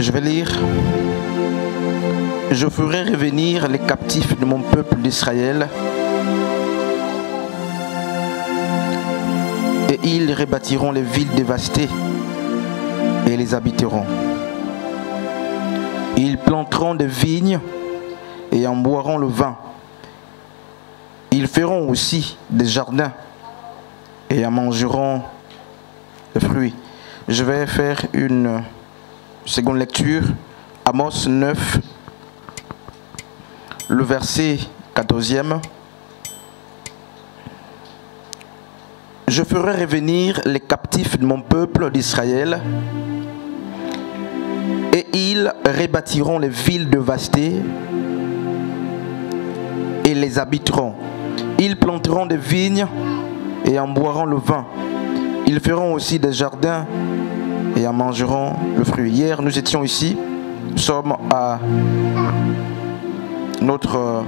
Je vais lire. Je ferai revenir les captifs de mon peuple d'Israël et ils rebâtiront les villes dévastées et les habiteront. Ils planteront des vignes et en boiront le vin. Ils feront aussi des jardins et en mangeront les fruits. Je vais faire une seconde lecture. Amos 9, le verset 14e. Je ferai revenir les captifs de mon peuple d'Israël et ils rebâtiront les villes dévastées et les habiteront. Ils planteront des vignes et en boiront le vin. Ils feront aussi des jardins et en mangeront le fruit. Hier, nous étions ici. Nous sommes à notre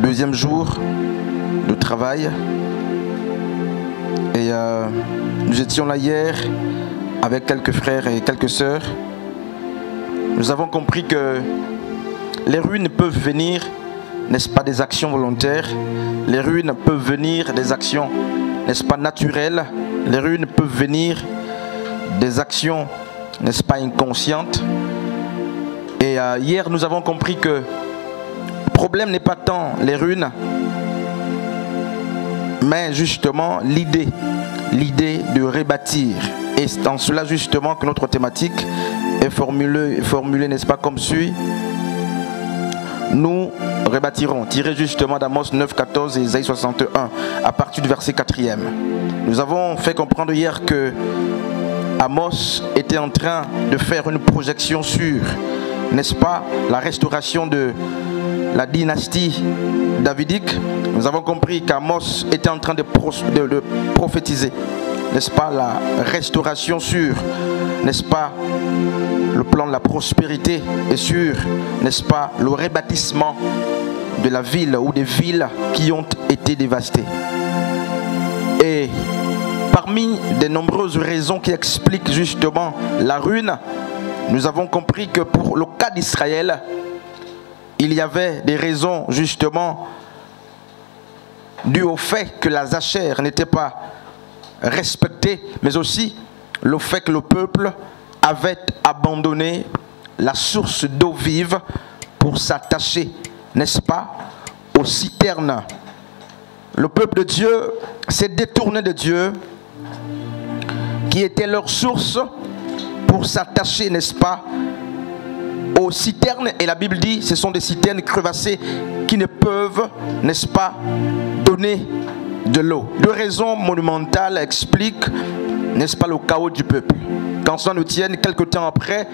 deuxième jour de travail. Et nous étions là hier avec quelques frères et quelques sœurs. Nous avons compris que les ruines peuvent venir, n'est-ce pas, des actions volontaires. Les ruines peuvent venir des actions, n'est-ce pas, naturelles. Les ruines peuvent venir des actions, n'est-ce pas, inconscientes. Et hier, nous avons compris que le problème n'est pas tant les ruines, mais justement l'idée de rebâtir. Et c'est en cela justement que notre thématique est formulée, n'est-ce pas, comme suit. Nous rebâtirons, tiré justement d'Amos 9, 14 et Isaïe 61, à partir du verset 4e. Nous avons fait comprendre hier que Amos était en train de faire une projection sur, n'est-ce pas, la restauration de la dynastie davidique. Nous avons compris qu'Amos était en train de prophétiser, n'est-ce pas, la restauration sur, n'est-ce pas, le plan de la prospérité et sur, n'est-ce pas, le rebâtissement de la ville ou des villes qui ont été dévastées. Et parmi de nombreuses raisons qui expliquent justement la ruine, nous avons compris que pour le cas d'Israël, il y avait des raisons justement dues au fait que la zachère n'était pas respectée, mais aussi le fait que le peuple avait abandonné la source d'eau vive pour s'attacher, n'est-ce pas, aux citernes. Le peuple de Dieu s'est détourné de Dieu, qui était leur source, pour s'attacher, n'est-ce pas, aux citernes. Et la Bible dit, ce sont des citernes crevassées qui ne peuvent, n'est-ce pas, donner de l'eau. Deux raisons monumentales expliquent, n'est-ce pas, le chaos du peuple. Quand cela nous tienne, quelque temps après,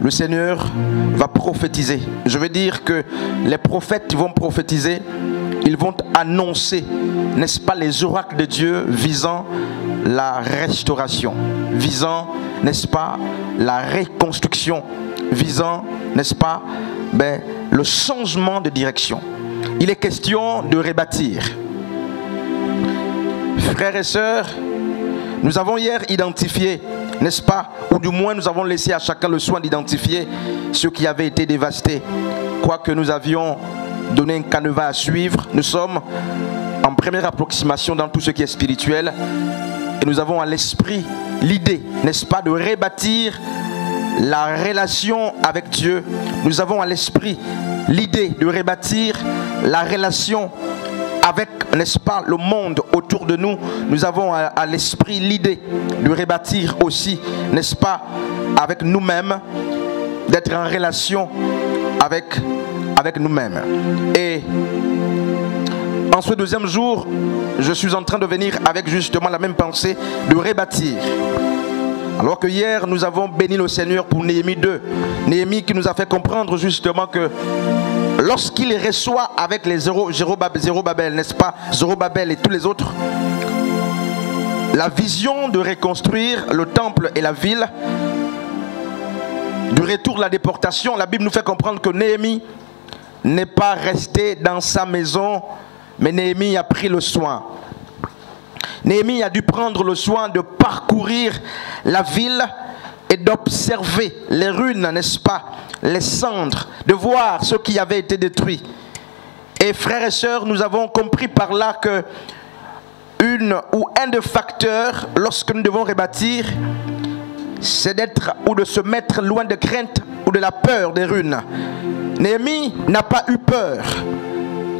le Seigneur va prophétiser. Je veux dire que les prophètes vont prophétiser, ils vont annoncer, n'est-ce pas, les oracles de Dieu visant la restauration, visant, n'est-ce pas, la reconstruction, visant, n'est-ce pas, le changement de direction. Il est question de rebâtir. Frères et sœurs, nous avons hier identifié, n'est-ce pas, ou du moins nous avons laissé à chacun le soin d'identifier ce qui avait été dévasté. Quoique nous avions donné un canevas à suivre, nous sommes en première approximation dans tout ce qui est spirituel et nous avons à l'esprit l'idée, n'est-ce pas, de rebâtir la relation avec Dieu. Nous avons à l'esprit l'idée de rebâtir la relation avec, n'est-ce pas, le monde autour de nous. Nous avons à l'esprit l'idée de rebâtir aussi, n'est-ce pas, avec nous-mêmes, d'être en relation avec nous-mêmes. Et en ce deuxième jour, je suis en train de venir avec justement la même pensée de rebâtir. Alors que hier, nous avons béni le Seigneur pour Néhémie 2. Néhémie qui nous a fait comprendre justement que lorsqu'il reçoit avec les Zérobabel, n'est-ce pas, Zorobabel et tous les autres, la vision de reconstruire le temple et la ville, du retour de la déportation, la Bible nous fait comprendre que Néhémie n'est pas resté dans sa maison, mais Néhémie a pris le soin. Néhémie a dû prendre le soin de parcourir la ville et d'observer les ruines, n'est-ce pas, les cendres, de voir ce qui avait été détruit. Et frères et sœurs, nous avons compris par là que un des facteurs, lorsque nous devons rebâtir, c'est d'être ou de se mettre loin de crainte ou de la peur des ruines. Néhémie n'a pas eu peur,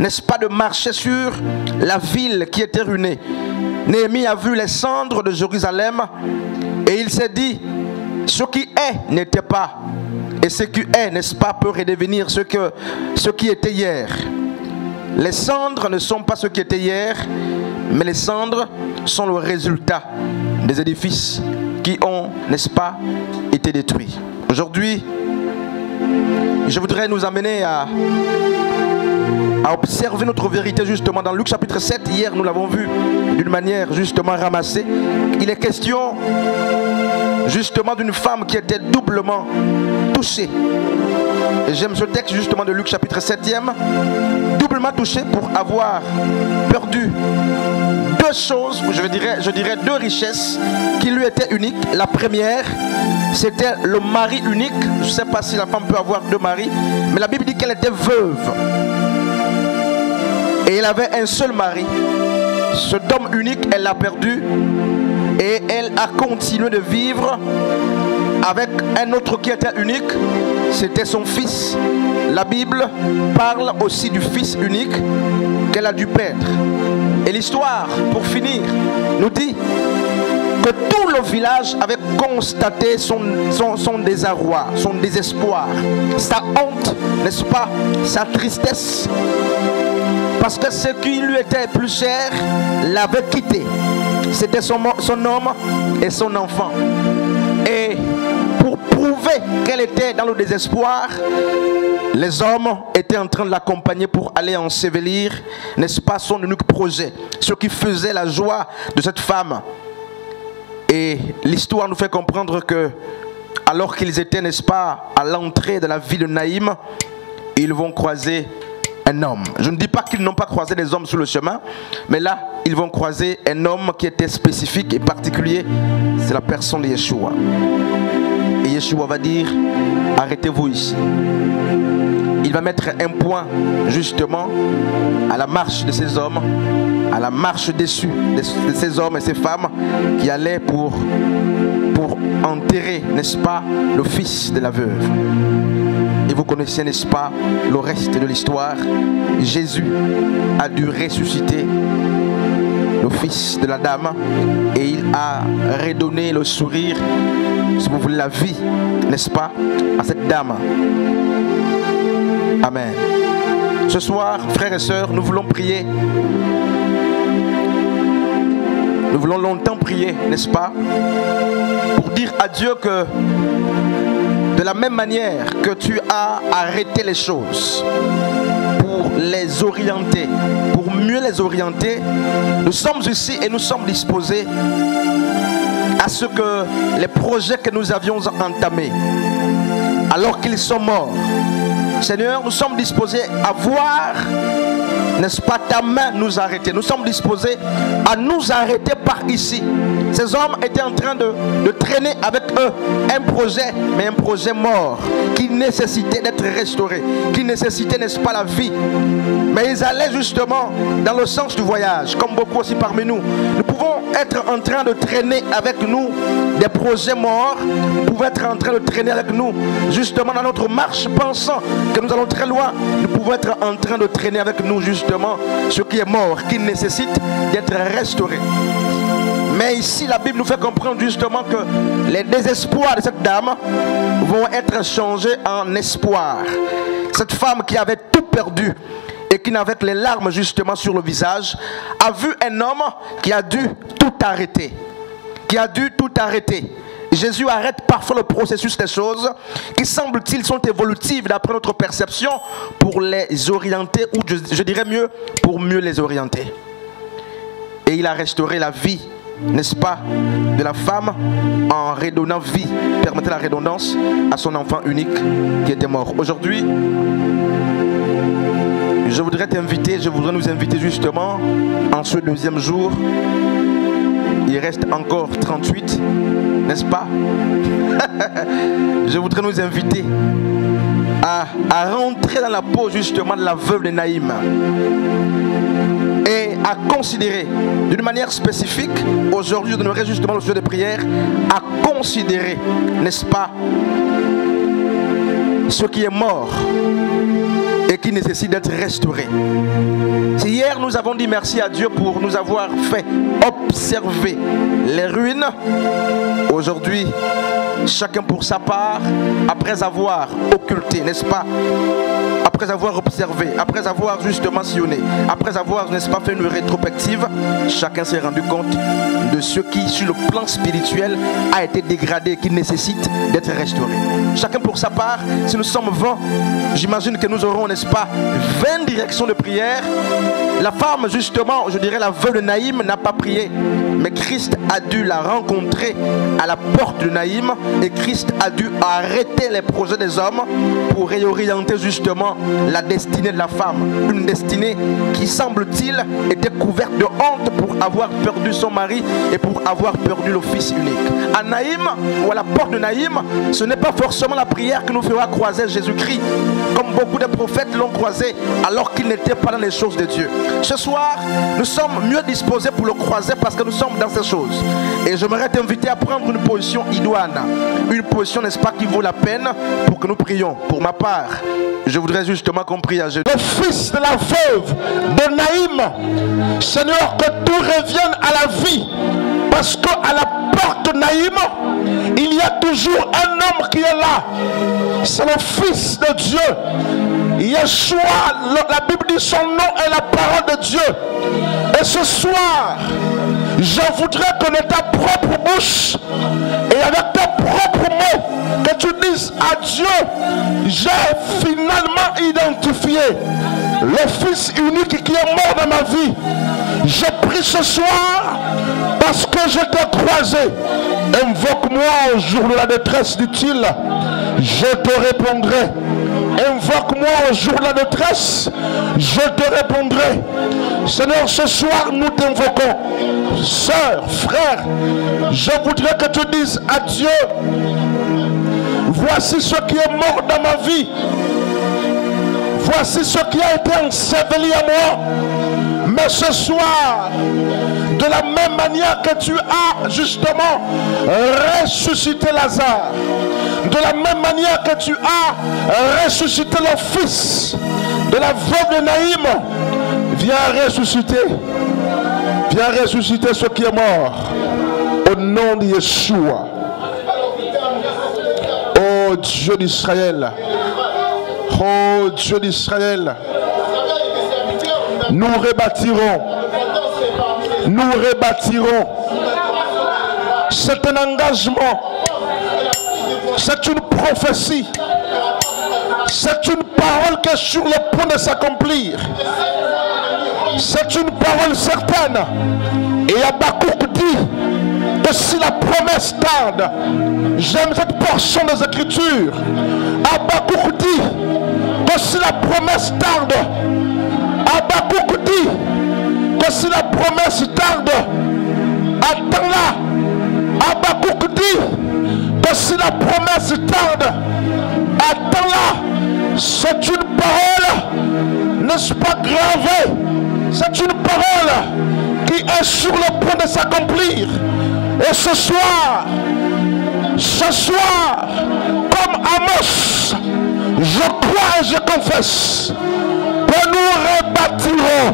n'est-ce pas, de marcher sur la ville qui était ruinée. Néhémie a vu les cendres de Jérusalem et il s'est dit, ce qui est n'était pas, et ce qui est, n'est-ce pas, peut redevenir ce qui était hier. Les cendres ne sont pas ce qui était hier, mais les cendres sont le résultat des édifices qui ont, n'est-ce pas, été détruits. Aujourd'hui, je voudrais nous amener à observer notre vérité justement dans Luc chapitre 7. Hier, nous l'avons vu d'une manière justement ramassée. Il est question justement d'une femme qui était doublement touchée. Et j'aime ce texte justement de Luc chapitre 7e. Doublement touchée pour avoir perdu deux choses, je dirais deux richesses qui lui étaient uniques. La première, c'était le mari unique. Je ne sais pas si la femme peut avoir deux maris, mais la Bible dit qu'elle était veuve. Et elle avait un seul mari. Cet homme unique, elle l'a perdu. Et elle a continué de vivre avec un autre qui était unique. C'était son fils. La Bible parle aussi du fils unique qu'elle a dû perdre. Et l'histoire, pour finir, nous dit que tout le village avait constaté son désarroi, son désespoir, sa honte, n'est-ce pas, sa tristesse. Parce que ce qui lui était plus cher l'avait quitté. C'était son homme et son enfant. Et pour prouver qu'elle était dans le désespoir, les hommes étaient en train de l'accompagner pour aller ensevelir, n'est-ce pas, son unique projet. Ce qui faisait la joie de cette femme. Et l'histoire nous fait comprendre que, alors qu'ils étaient, n'est-ce pas, à l'entrée de la ville de Naïm, ils vont croiser un homme. Je ne dis pas qu'ils n'ont pas croisé des hommes sur le chemin, mais là, ils vont croiser un homme qui était spécifique et particulier. C'est la personne de Yeshua. Et Yeshua va dire, arrêtez-vous ici. Il va mettre un point justement à la marche de ces hommes, à la marche déçue de ces hommes et ces femmes qui allaient pour enterrer, n'est-ce pas, le fils de la veuve. Et vous connaissez, n'est-ce pas, le reste de l'histoire. Jésus a dû ressusciter le fils de la dame et il a redonné le sourire, si vous voulez, la vie, n'est-ce pas, à cette dame. Amen. Ce soir, frères et sœurs, nous voulons prier. Nous voulons longtemps prier, n'est-ce pas, pour dire à Dieu que de la même manière que tu as arrêté les choses pour les orienter, pour mieux les orienter, nous sommes ici et nous sommes disposés à ce que les projets que nous avions entamés, alors qu'ils sont morts, Seigneur, nous sommes disposés à voir, n'est-ce pas, ta main nous arrêter. Nous sommes disposés à nous arrêter par ici. Ces hommes étaient en train de traîner avec eux un projet, mais un projet mort, qui nécessitait d'être restauré, qui nécessitait, n'est-ce pas, la vie. Mais ils allaient justement dans le sens du voyage, comme beaucoup aussi parmi nous. Nous pouvons être en train de traîner avec nous des projets morts. Nous pouvons être en train de traîner avec nous, justement, dans notre marche, pensant que nous allons très loin. Nous pouvons être en train de traîner avec nous, justement, ce qui est mort, qui nécessite d'être restauré. Mais ici, la Bible nous fait comprendre justement que les désespoirs de cette dame vont être changés en espoir. Cette femme qui avait tout perdu et qui n'avait que les larmes justement sur le visage, a vu un homme qui a dû tout arrêter. Qui a dû tout arrêter. Jésus arrête parfois le processus des choses qui, semble-t-il, sont évolutives d'après notre perception pour les orienter, ou je dirais mieux, pour mieux les orienter. Et il a restauré la vie, n'est-ce pas, de la femme en redonnant vie, permettant la redondance à son enfant unique qui était mort. Aujourd'hui, je voudrais nous inviter justement en ce deuxième jour. Il reste encore 38, n'est-ce pas? Je voudrais nous inviter à rentrer dans la peau justement de la veuve de Naïm et à considérer d'une manière spécifique, aujourd'hui je donnerai justement le sujet de prière, à considérer, n'est-ce pas, ce qui est mort et qui nécessite d'être restauré. Hier nous avons dit merci à Dieu pour nous avoir fait observer les ruines. Aujourd'hui, chacun pour sa part, après avoir occulté, n'est-ce pas, après avoir observé, après avoir justement sillonné, après avoir, n'est-ce pas, fait une rétrospective, chacun s'est rendu compte de ce qui, sur le plan spirituel, a été dégradé et qui nécessite d'être restauré. Chacun pour sa part, si nous sommes 20, j'imagine que nous aurons, n'est-ce pas, 20 directions de prière. La femme, justement, je dirais la veuve de Naïm, n'a pas prié, mais Christ a dû la rencontrer à la porte de Naïm et Christ a dû arrêter les projets des hommes pour réorienter justement la destinée de la femme. Une destinée qui, semble-t-il, était couverte de honte pour avoir perdu son mari et pour avoir perdu le fils unique. À Naïm, ou à la porte de Naïm, ce n'est pas forcément la prière que nous fera croiser Jésus-Christ, comme beaucoup de prophètes l'ont croisé alors qu'ils n'étaient pas dans les choses de Dieu. Ce soir, nous sommes mieux disposés pour le croiser parce que nous sommes dans ces choses. Et j'aimerais t'inviter à prendre une position idoine. Une position, n'est-ce pas, qui vaut la peine pour que nous prions. Pour ma part, je voudrais justement qu'on prie à Jésus. Le fils de la veuve de Naïm, Seigneur, que tout revienne à la vie. Parce qu'à la porte de Naïm, il y a toujours un homme qui est là. C'est le Fils de Dieu. Yeshua, la Bible dit son nom est la parole de Dieu. Et ce soir, je voudrais que de ta propre bouche et avec tes propres mots, que tu dises à Dieu, j'ai finalement identifié le Fils unique qui est mort dans ma vie. Je prie ce soir parce que je t'ai croisé. Invoque-moi au jour de la détresse, dit-il. Je te répondrai. Invoque-moi au jour de la détresse, je te répondrai. Seigneur, ce soir nous t'invoquons. Sœur, frère, je voudrais que tu dises à Dieu, voici ce qui est mort dans ma vie. Voici ce qui a été enseveli à moi. Mais ce soir, de la même manière que tu as justement ressuscité Lazare, de la même manière que tu as ressuscité le fils de la veuve de Naïm, viens ressusciter ce qui est mort au nom de Yeshua. Oh Dieu d'Israël, oh Dieu d'Israël, nous rebâtirons. C'est un engagement. C'est une prophétie. C'est une parole qui est sur le point de s'accomplir. C'est une parole certaine. Et Habakkuk dit que si la promesse tarde, j'aime cette portion des Écritures. Habakkuk dit que si la promesse tarde, Habakkuk dit que si la promesse tarde, attends-la. Habakkuk dit que si la promesse tarde, attends-la. C'est une parole, n'est-ce pas, gravée. C'est une parole qui est sur le point de s'accomplir. Et ce soir, comme Amos, je crois et je confesse que nous rebâtirons.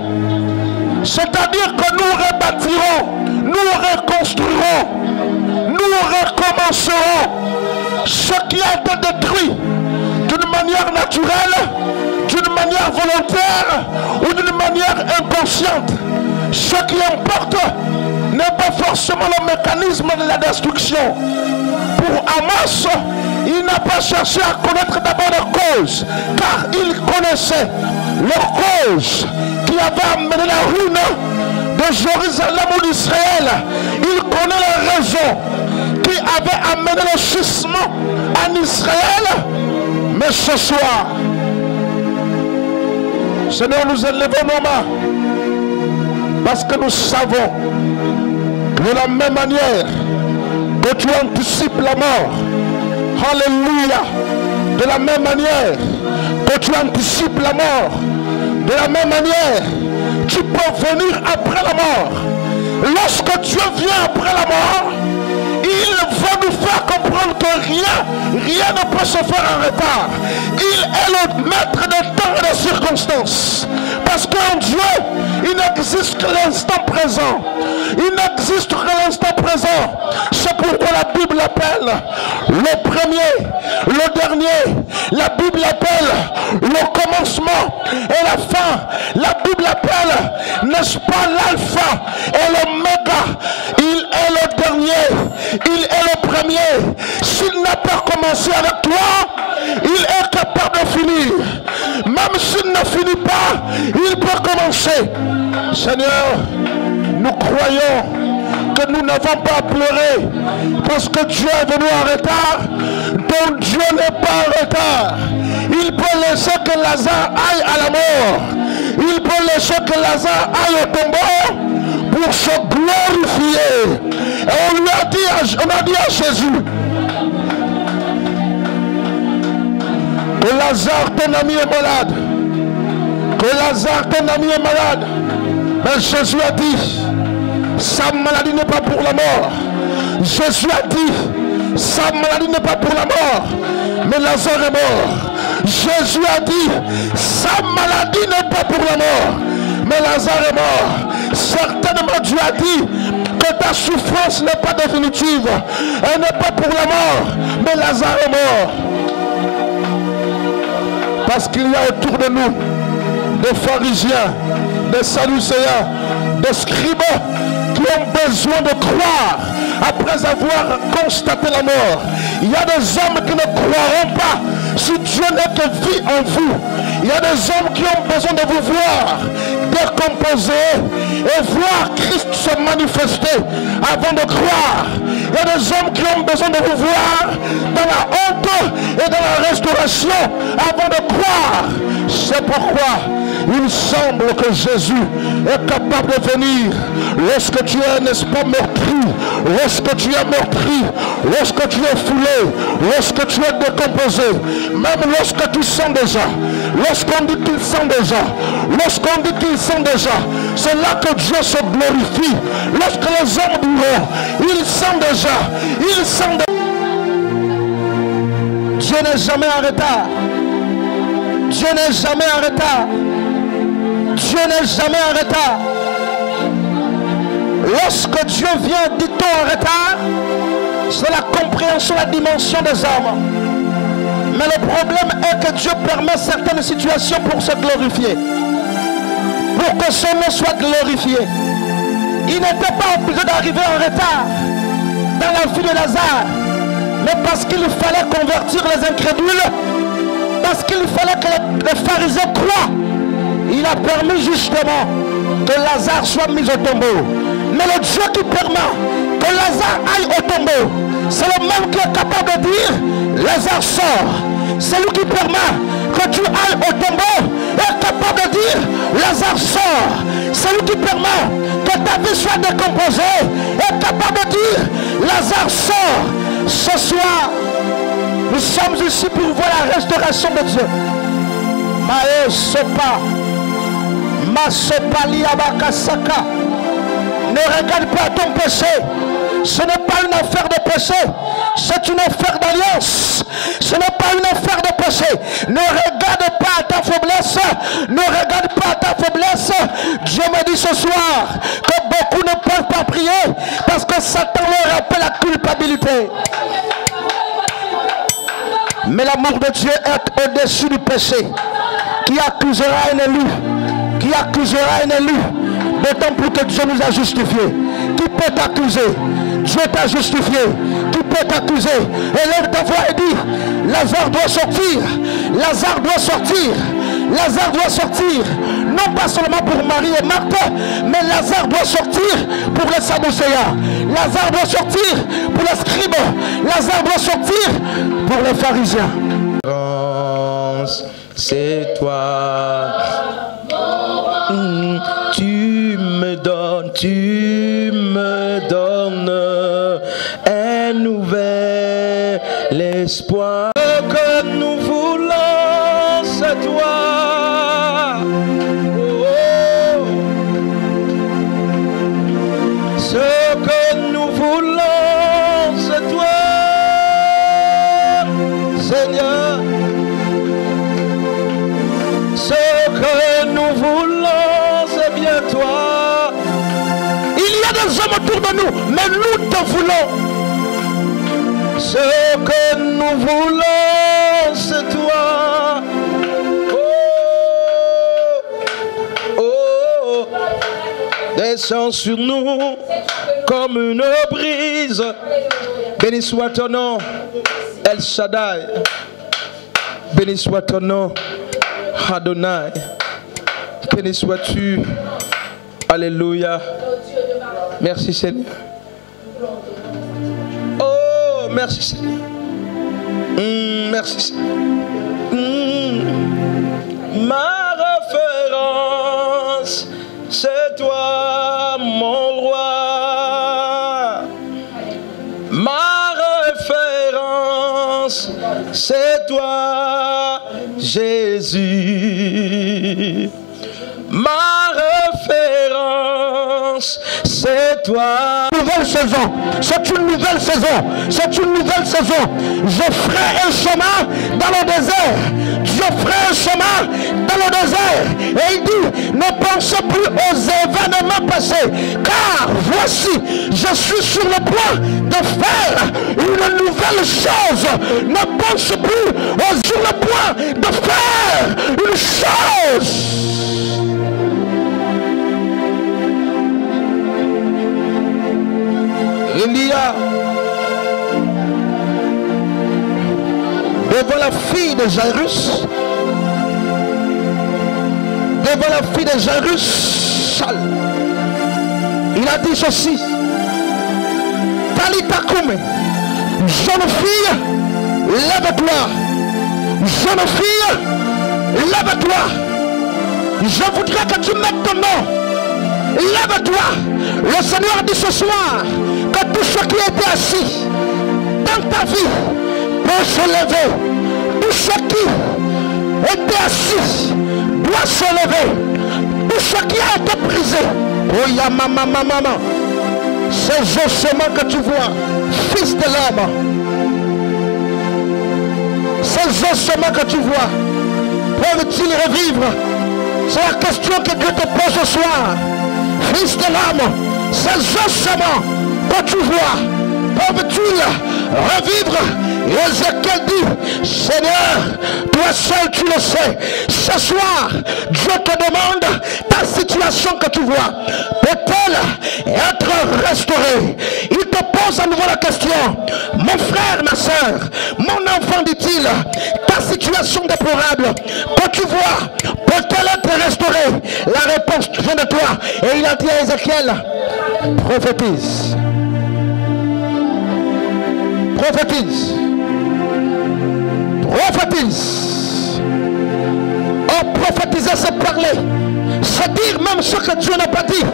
C'est-à-dire que nous rebâtirons, nous reconstruirons, nous recommencerons ce qui a été détruit d'une manière naturelle, d'une manière volontaire ou d'une manière inconsciente. Ce qui importe n'est pas forcément le mécanisme de la destruction. Pour Amos, il n'a pas cherché à connaître d'abord les causes, car il connaissait les causes qui avaient amené la ruine de Jérusalem ou d'Israël. Il connaît les raisons qui avaient amené le schisme en Israël. Mais ce soir, Seigneur, nous élevons nos mains parce que nous savons que de la même manière que tu anticipes la mort, Alléluia. De la même manière que tu anticipes la mort, de la même manière, tu peux venir après la mort. Lorsque Dieu vient après la mort, il va nous faire comprendre que rien ne peut se faire en retard. Il est le maître des temps et des circonstances. Parce qu'en Dieu, il n'existe que l'instant présent. Il n'existe que l'instant présent. C'est pourquoi la Bible l'appelle le premier, le dernier. La Bible l'appelle le commencement et la fin. La Bible l'appelle, n'est-ce pas, l'alpha et l'oméga. Il est le dernier. Il est le premier. S'il n'a pas commencé avec toi, il est capable de finir. Même s'il ne finit pas, il peut commencer. Seigneur, nous croyons que nous n'avons pas à pleurer parce que Dieu est venu en retard. Donc Dieu n'est pas en retard. Il peut laisser que Lazare aille à la mort. Il peut laisser que Lazare aille au tombeau pour se glorifier. Et on lui a dit à Jésus que Lazare, ton ami, est malade. Que Lazare, ton ami, est malade. Mais Jésus a dit, sa maladie n'est pas pour la mort. Jésus a dit, sa maladie n'est pas pour la mort, mais Lazare est mort. Jésus a dit, sa maladie n'est pas pour la mort, mais Lazare est mort. Certainement Dieu a dit que ta souffrance n'est pas définitive. Elle n'est pas pour la mort, mais Lazare est mort. Parce qu'il y a autour de nous des pharisiens, des sadducéens, des scribes qui ont besoin de croire après avoir constaté la mort. Il y a des hommes qui ne croiront pas si Dieu n'est que vie en vous. Il y a des hommes qui ont besoin de vous voir décomposer et voir Christ se manifester avant de croire. Il y a des hommes qui ont besoin de vous voir dans la honte et dans la restauration avant de croire. C'est pourquoi il semble que Jésus est capable de venir lorsque tu es, n'est-ce pas, meurtri, lorsque tu es meurtri, lorsque tu es foulé, lorsque tu es décomposé, même lorsque tu sens déjà, lorsqu'on dit qu'il sent déjà, lorsqu'on dit qu'il sent déjà, c'est là que Dieu se glorifie. Lorsque les hommes diront, il sent déjà, il sent déjà. Dieu n'est jamais en retard. Dieu n'est jamais en retard. Dieu n'est jamais en retard. Lorsque Dieu vient, dit-on, en retard, c'est la compréhension, la dimension des hommes. Mais le problème est que Dieu permet certaines situations pour se glorifier. Pour que son nom soit glorifié. Il n'était pas obligé d'arriver en retard dans la vie de Lazare. Mais parce qu'il fallait convertir les incrédules, parce qu'il fallait que les pharisiens croient, il a permis justement que Lazare soit mis au tombeau. Mais le Dieu qui permet que Lazare aille au tombeau, c'est le même qui est capable de dire, Lazare sort. C'est lui qui permet que tu ailles au tombeau, est capable de dire, Lazare sort. C'est lui qui permet que ta vie soit décomposée, est capable de dire, Lazare sort. Ce soir, nous sommes ici pour voir la restauration de Dieu. Mae sopa, ma sopa liabakasaka. Ne regarde pas ton péché. Ce n'est pas une affaire de péché. C'est une affaire d'alliance. Ce n'est pas une affaire de péché. Ne regarde pas à ta faiblesse. Ne regarde pas à ta faiblesse. Dieu me dit ce soir que beaucoup ne peuvent pas prier parce que Satan leur rappelle la culpabilité. Mais l'amour de Dieu est au-dessus du péché. Qui accusera un élu? Qui accusera un élu? D'autant plus que Dieu nous a justifiés. Qui peut t'accuser? Dieu t'a justifié. Qui peut t'accuser? Élève ta voix et dis, Lazare doit sortir. Lazare doit sortir. Lazare doit sortir. Non pas seulement pour Marie et Marthe, mais Lazare doit sortir pour les Sadducéens. Lazare doit sortir pour les scribes. Lazare doit sortir pour les pharisiens. C'est toi. Tu me donnes un nouvel est l'espoir que nous voulons, c'est toi. Ce que nous voulons, c'est toi, Seigneur. Ce que nous voulons, c'est bien toi. Il y a des hommes autour de nous, mais nous te voulons. Ce que nous voulons, c'est toi. Oh, oh, descends sur nous comme une brise. Béni soit ton nom, El Shaddai. Béni soit ton nom, Adonai. Béni sois-tu. Alléluia. Merci Seigneur. Oh, merci Seigneur. Merci Seigneur. Ma référence, c'est toi, mon roi. Ma référence, c'est toi, Jésus. Ma référence, c'est toi. Nouvelle saison, c'est une nouvelle saison, c'est une nouvelle saison. Je ferai un chemin dans le désert. Je ferai un chemin dans le désert. Et il dit, ne pensez plus aux événements passés, car voici, je suis sur le point de faire une nouvelle chose. Ne pensez plus sur le point de faire une chose. Il y a devant la fille de Jairus, il a dit ceci: Talita Koum, jeune fille, lève-toi. Jeune fille, lève-toi. Je voudrais que tu mettes ton nom. Lève-toi. Le Seigneur dit ce soir que tous ceux qui étaient assis dans ta vie peuvent se lever. Tous ceux qui étaient assis doivent se lever. Tout ce qui a été brisé. Oh ya maman. Ces ossements que tu vois, fils de l'homme. Ces ossements que tu vois, peuvent-ils revivre? C'est la question que Dieu te pose ce soir. Fils de l'homme, ces ossements que tu vois, peuvent-ils revivre? Ézéchiel dit, Seigneur, toi seul tu le sais. Ce soir, Dieu te demande ta situation que tu vois. Peut-elle être restaurée? Il te pose à nouveau la question. Mon frère, ma soeur, mon enfant, dit-il, ta situation déplorable que tu vois, peut-elle être restaurée? La réponse vient de toi. Et il a dit à Ézéchiel, prophétise. Prophétise. Prophétise. Oh, prophétiser, c'est parler. C'est dire même ce que Dieu n'a pas dit.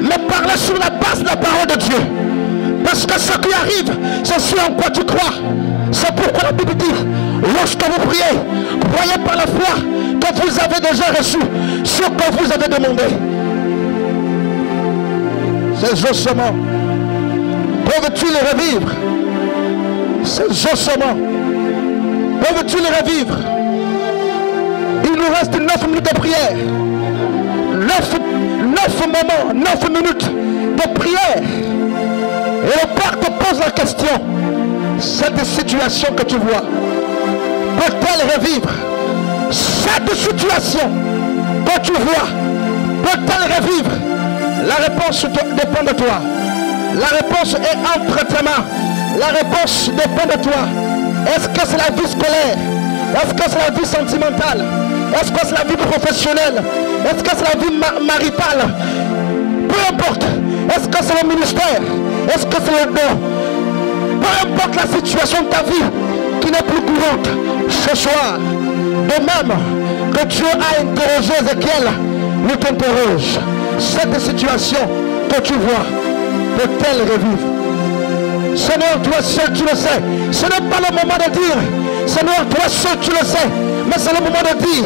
Mais parler sur la base de la parole de Dieu. Parce que ce qui arrive, c'est ce en quoi tu crois. C'est pourquoi la Bible dit, lorsque vous priez, croyez par la foi que vous avez déjà reçu ce que vous avez demandé. Ces ossements, peuvent-tu les revivre? Ces ossements, peuvent-tu les revivre? Il nous reste 9 minutes de prière. 9 moments, 9 minutes de prière. Et le Père te pose la question. Cette situation que tu vois, peut-elle revivre? Cette situation que tu vois, peut-elle revivre? La réponse dépend de toi. La réponse est entre tes mains. La réponse dépend de toi. Est-ce que c'est la vie scolaire? Est-ce que c'est la vie sentimentale? Est-ce que c'est la vie professionnelle? Est-ce que c'est la vie maritale? Peu importe. Est-ce que c'est le ministère? Est-ce que c'est le don? Peu importe la situation de ta vie qui n'est plus courante, ce soir, de même que Dieu a interrogé Ézéchiel, nous t'interroge. Cette situation que tu vois, peut-elle revivre? Seigneur, toi seul tu le sais. Ce n'est pas le moment de dire, Seigneur, toi seul tu le sais. Mais c'est le moment de dire,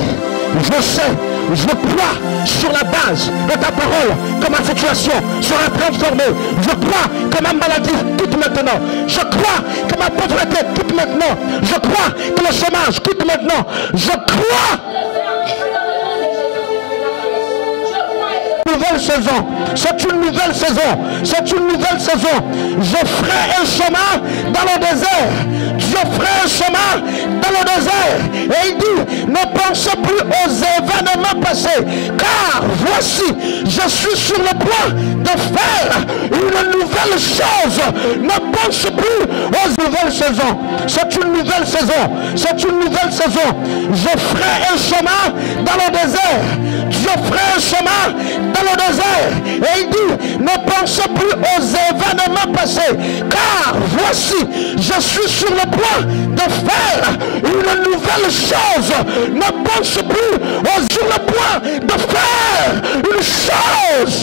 je sais, je crois sur la base de ta parole que ma situation sera transformée. Je crois que ma maladie quitte maintenant. Je crois que ma pauvreté quitte maintenant. Je crois que le chômage quitte maintenant. Je crois. Nouvelle saison, c'est une nouvelle saison, c'est une nouvelle saison. Je ferai un chemin dans le désert. Je ferai un chemin dans le désert. Et il dit, ne pensez plus aux événements passés, car voici, je suis sur le point de faire une nouvelle chose. Ne pensez plus aux nouvelles saisons. C'est une nouvelle saison, c'est une nouvelle saison. Je ferai un chemin dans le désert. Je ferai un chemin dans le désert. Et il dit, ne pensez plus aux événements passés, car voici, je suis sur le point de faire une nouvelle chose. Ne pensez plus sur le point de faire une chose.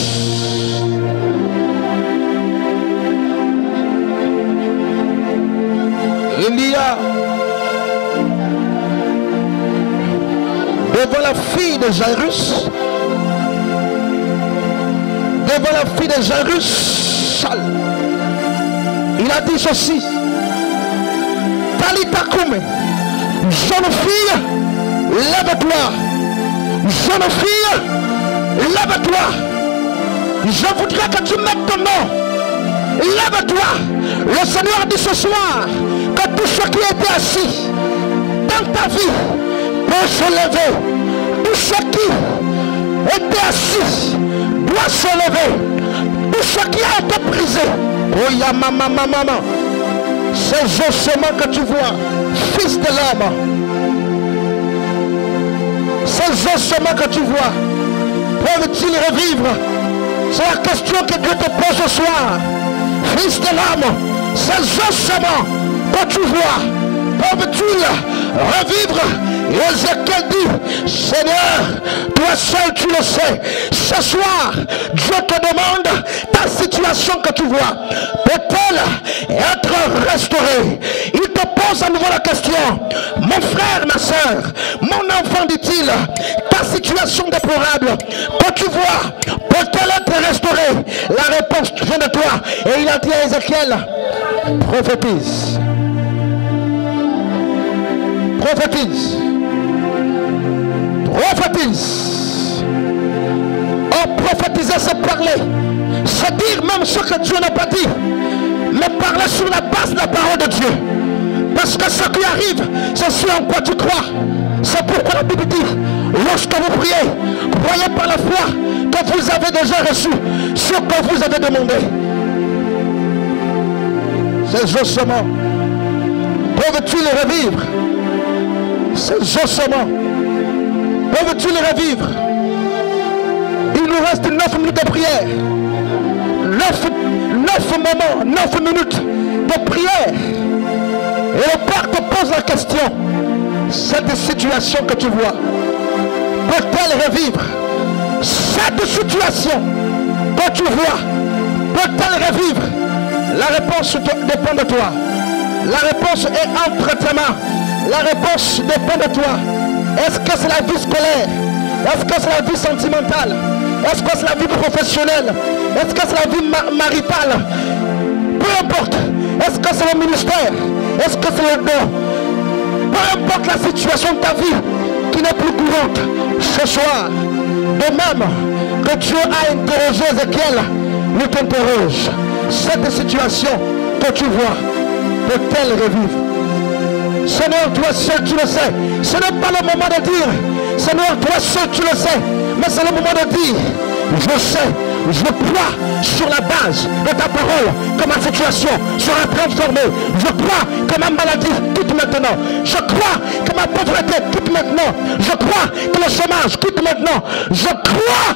Il y a devant la fille de Jairus, il a dit ceci: Talita Koum, jeune fille, lève-toi. Jeune fille, lève-toi. Je voudrais que tu mettes ton nom. Lève-toi. Le Seigneur dit ce soir que tous ceux qui étaient assis dans ta vie peuvent se lever. Tous ceux qui étaient assis doivent se lever. Tout ce qui a été brisé. Oh ya maman. Ces ossements que tu vois, fils de l'homme. Ces ossements que tu vois, peuvent-ils revivre? C'est la question que Dieu te pose ce soir. Fils de l'homme, ces ossements que tu vois, peuvent-ils revivre? Ézéchiel dit, Seigneur, toi seul tu le sais. Ce soir, Dieu te demande ta situation que tu vois. Peut-elle être restaurée? Il te pose à nouveau la question. Mon frère, ma soeur, mon enfant, dit-il, ta situation déplorable que tu vois, peut-elle être restaurée? La réponse vient de toi. Et il a dit à Ézéchiel, prophétise. Prophétise. Prophétise. Oh, prophétiser, c'est parler. C'est dire même ce que Dieu n'a pas dit. Mais parler sur la base de la parole de Dieu. Parce que ce qui arrive, c'est ce en quoi tu crois. C'est pourquoi la Bible dit, lorsque vous priez, croyez par la foi que vous avez déjà reçu ce que vous avez demandé. Ces ossements, peuvent-tu les revivre? Ces ossements, peuvent-tu les revivre? Il nous reste 9 minutes de prière. 9 moments, 9 minutes de prière. Et le Père te pose la question. Cette situation que tu vois, peut-elle revivre? Cette situation que tu vois, peut-elle revivre? La réponse dépend de toi. La réponse est entre tes mains. La réponse dépend de toi. Est-ce que c'est la vie scolaire? Est-ce que c'est la vie sentimentale? Est-ce que c'est la vie professionnelle? Est-ce que c'est la vie maritale? Peu importe. Est-ce que c'est le ministère? Est-ce que c'est le don? Peu importe la situation de ta vie qui n'est plus courante. Ce soir, de même que Dieu a interrogé Ézéchiel, nous t'interroge. Cette situation que tu vois, peut-elle revivre? Seigneur, toi seul tu le sais. Ce n'est pas le moment de dire, Seigneur, toi seul tu le sais. Mais c'est le moment de dire, je sais, je crois sur la base de ta parole que ma situation sera transformée. Je crois que ma maladie quitte maintenant. Je crois que ma pauvreté quitte maintenant. Je crois que le chômage quitte maintenant. Je crois